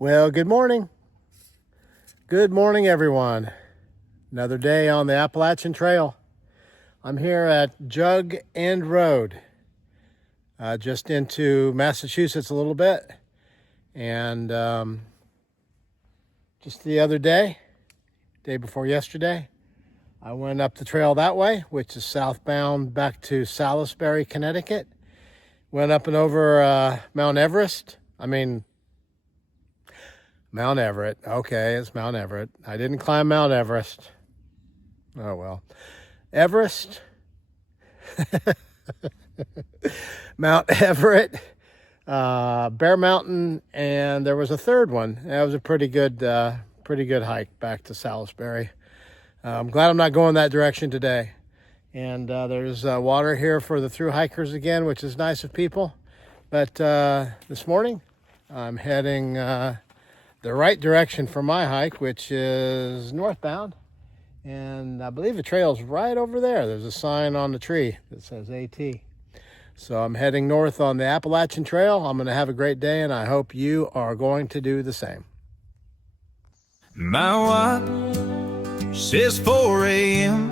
Well, good morning. Good morning, everyone. Another day on the Appalachian Trail. I'm here at Jug End Road, just into Massachusetts a little bit. And just the other day before yesterday, I went up the trail that way, which is southbound back to Salisbury, Connecticut. Went up and over Mount Everest. Mount Everett. Okay, it's Mount Everett. I didn't climb Mount Everest. Oh, well. Everest. Mount Everett. Bear Mountain. And there was a third one. That was a pretty good hike back to Salisbury. I'm glad I'm not going that direction today. And there's water here for the thru hikers again, which is nice of people. But this morning, I'm heading the right direction for my hike, which is northbound. And I believe the trail's right over there. There's a sign on the tree that says AT. So I'm heading north on the Appalachian Trail. I'm going to have a great day, and I hope you are going to do the same. My watch says 4 a.m.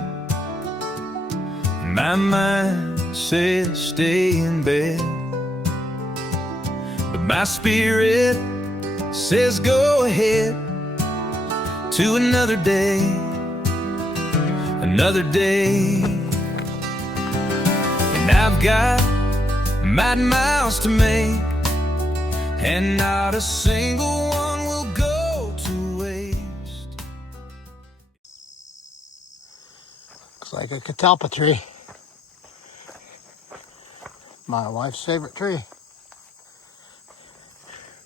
My mind says stay in bed, but my spirit says go ahead to another day, another day. And I've got miles to make, and not a single one will go to waste. Looks like a catalpa tree. My wife's favorite tree.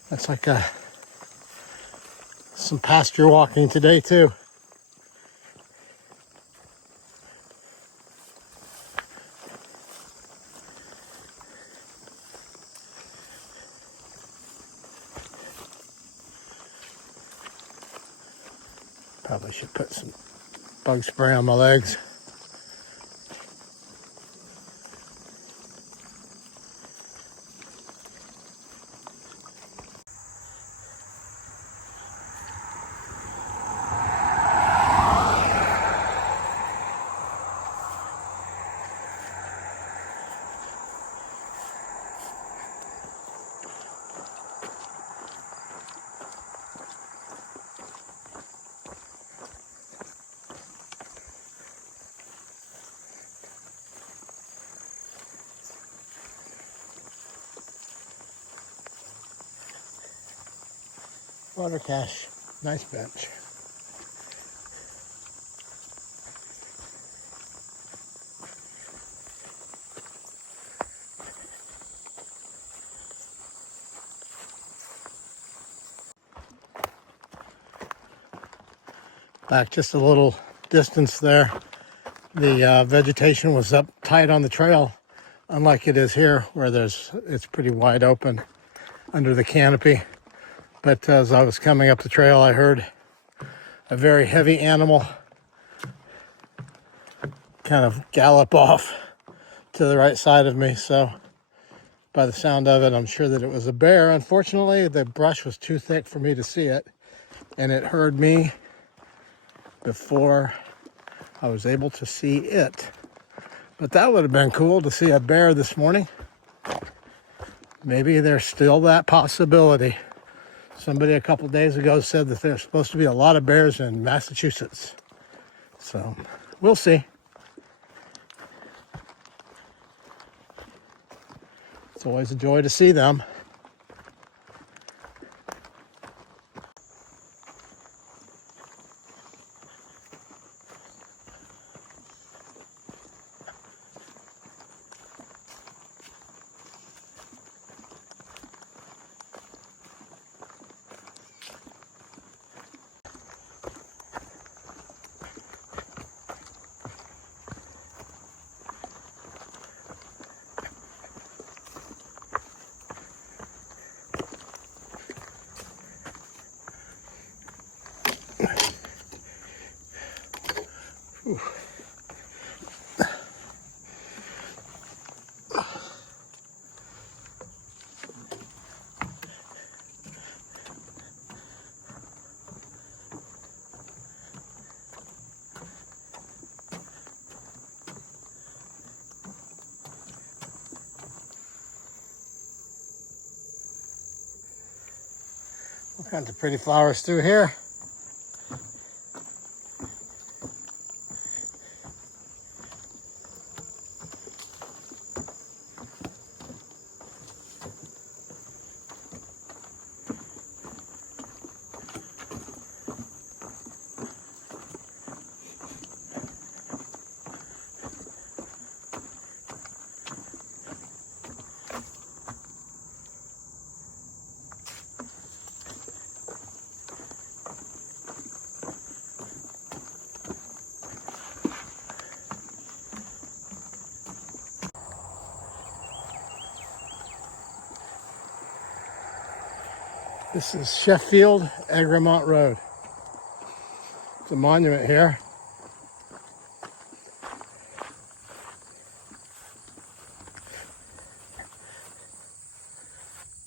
That's like some pasture walking today too. Probably should put some bug spray on my legs. Water cache, nice bench. Back just a little distance there, the vegetation was up tight on the trail, unlike it is here where it's pretty wide open under the canopy. But as I was coming up the trail, I heard a very heavy animal kind of gallop off to the right side of me. So by the sound of it, I'm sure that it was a bear. Unfortunately, the brush was too thick for me to see it, and it heard me before I was able to see it. But that would have been cool to see a bear this morning. Maybe there's still that possibility. Somebody a couple days ago said that there's supposed to be a lot of bears in Massachusetts. So we'll see. It's always a joy to see them. Whew. All kinds of pretty flowers through here. This is Sheffield Egremont Road. It's a monument here.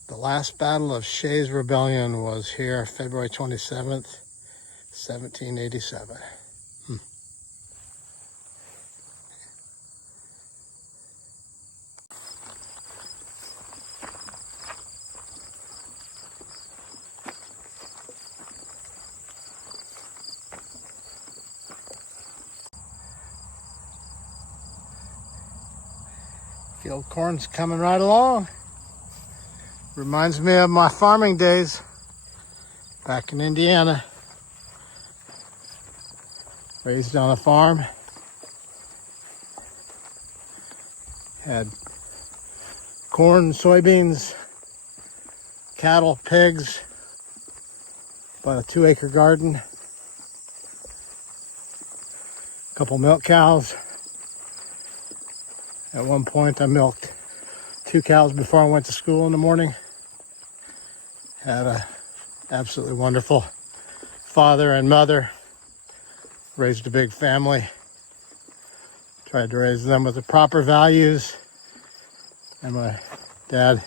The last battle of Shays' Rebellion was here February 27th, 1787. Field corn's coming right along. Reminds me of my farming days back in Indiana. Raised on a farm. Had corn, soybeans, cattle, pigs, about a 2-acre garden, a couple milk cows. At one point I milked 2 cows before I went to school in the morning. Had a absolutely wonderful father and mother. Raised a big family. Tried to raise them with the proper values. And my dad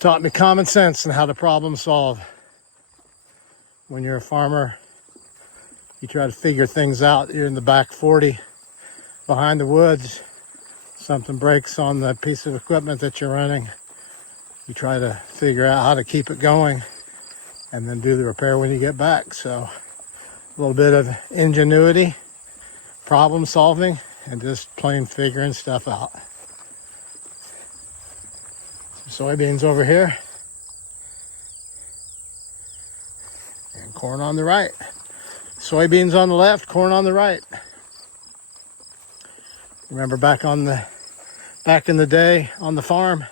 taught me common sense and how to problem solve. When you're a farmer, you try to figure things out. You're in the back 40 behind the woods. Something breaks on the piece of equipment that you're running. You try to figure out how to keep it going and then do the repair when you get back. So a little bit of ingenuity, problem solving, and just plain figuring stuff out. Some soybeans over here. And corn on the right. Soybeans on the left, corn on the right. Remember back in the day on the farm,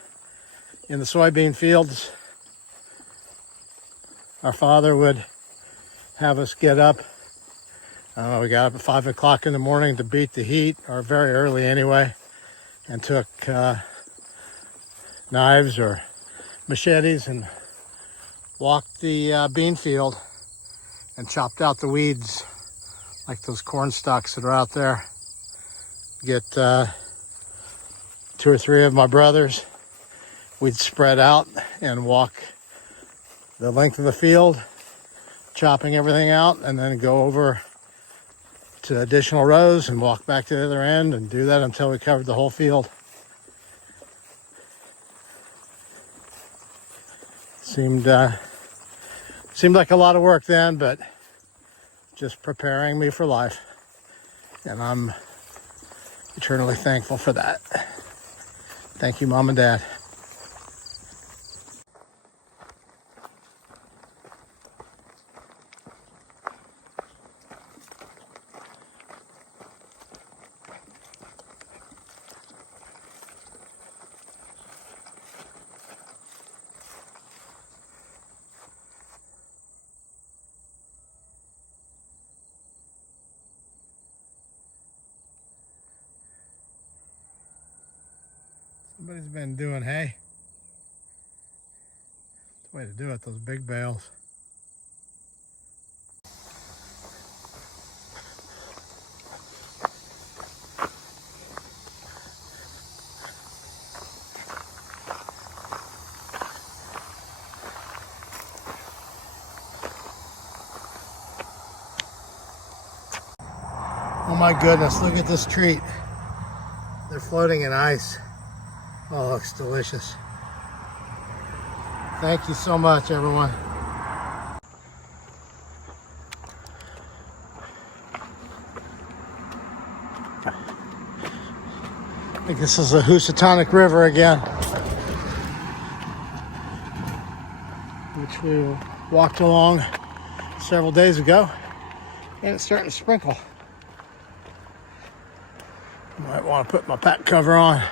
in the soybean fields, our father would have us get up. We got up at 5 o'clock in the morning to beat the heat, or very early anyway, and took knives or machetes and walked the bean field and chopped out the weeds, like those corn stalks that are out there. Get 2 or 3 of my brothers. We'd spread out and walk the length of the field, chopping everything out, and then go over to additional rows and walk back to the other end and do that until we covered the whole field. Seemed like a lot of work then, but just preparing me for life. And I'm eternally thankful for that. Thank you, Mom and Dad. Somebody's been doing hay. It's the way to do it, those big bales. Oh my goodness, look at this treat. They're floating in ice. Oh, it looks delicious. Thank you so much, everyone. think this is the Housatonic River again, which we walked along several days ago, and it's starting to sprinkle. Might want to put my pack cover on.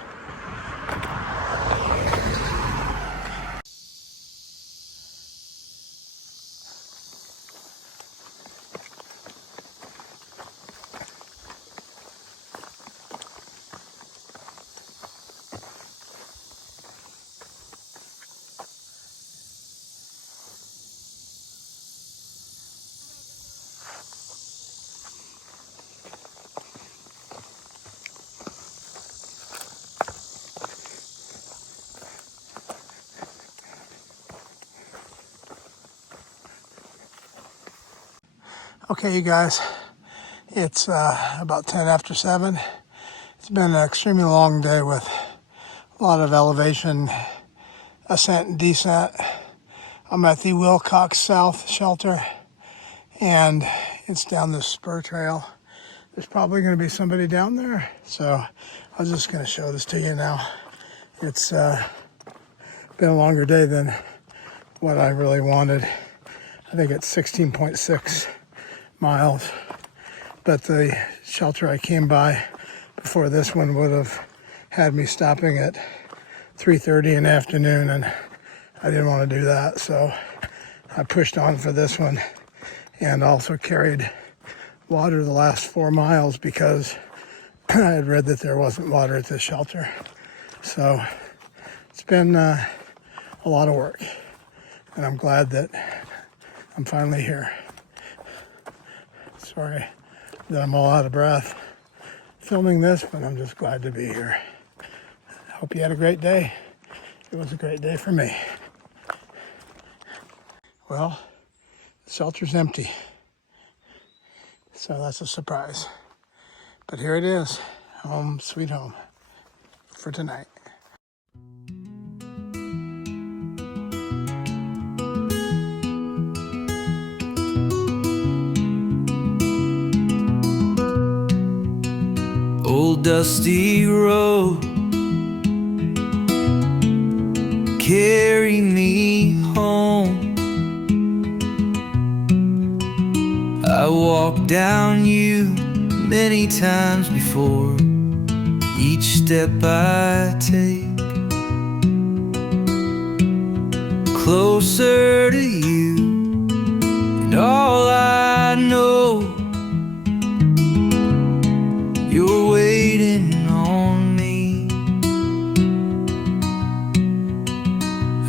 Okay, you guys, it's about 10 after 7. It's been an extremely long day with a lot of elevation, ascent and descent. I'm at the Wilcox South shelter, and it's down this spur trail. There's probably going to be somebody down there, so I was just going to show this to you now. It's been a longer day than what I really wanted. I think it's 16.6 miles, but the shelter I came by before this one would have had me stopping at 3:30 in the afternoon, and I didn't want to do that, so I pushed on for this one, and also carried water the last 4 miles because I had read that there wasn't water at this shelter. So it's been a lot of work, and I'm glad that I'm finally here. Sorry that I'm all out of breath filming this, but I'm just glad to be here. Hope you had a great day. It was a great day for me. Well, the shelter's empty, so that's a surprise. But here it is, home sweet home for tonight. Old dusty road, carry me home. I walked down you many times before. Each step I take, closer to you, and all I know, you're waiting on me.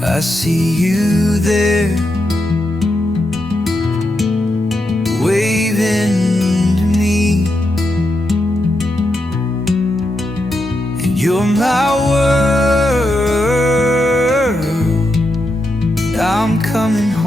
I see you there, waving to me, and you're my world. I'm coming home.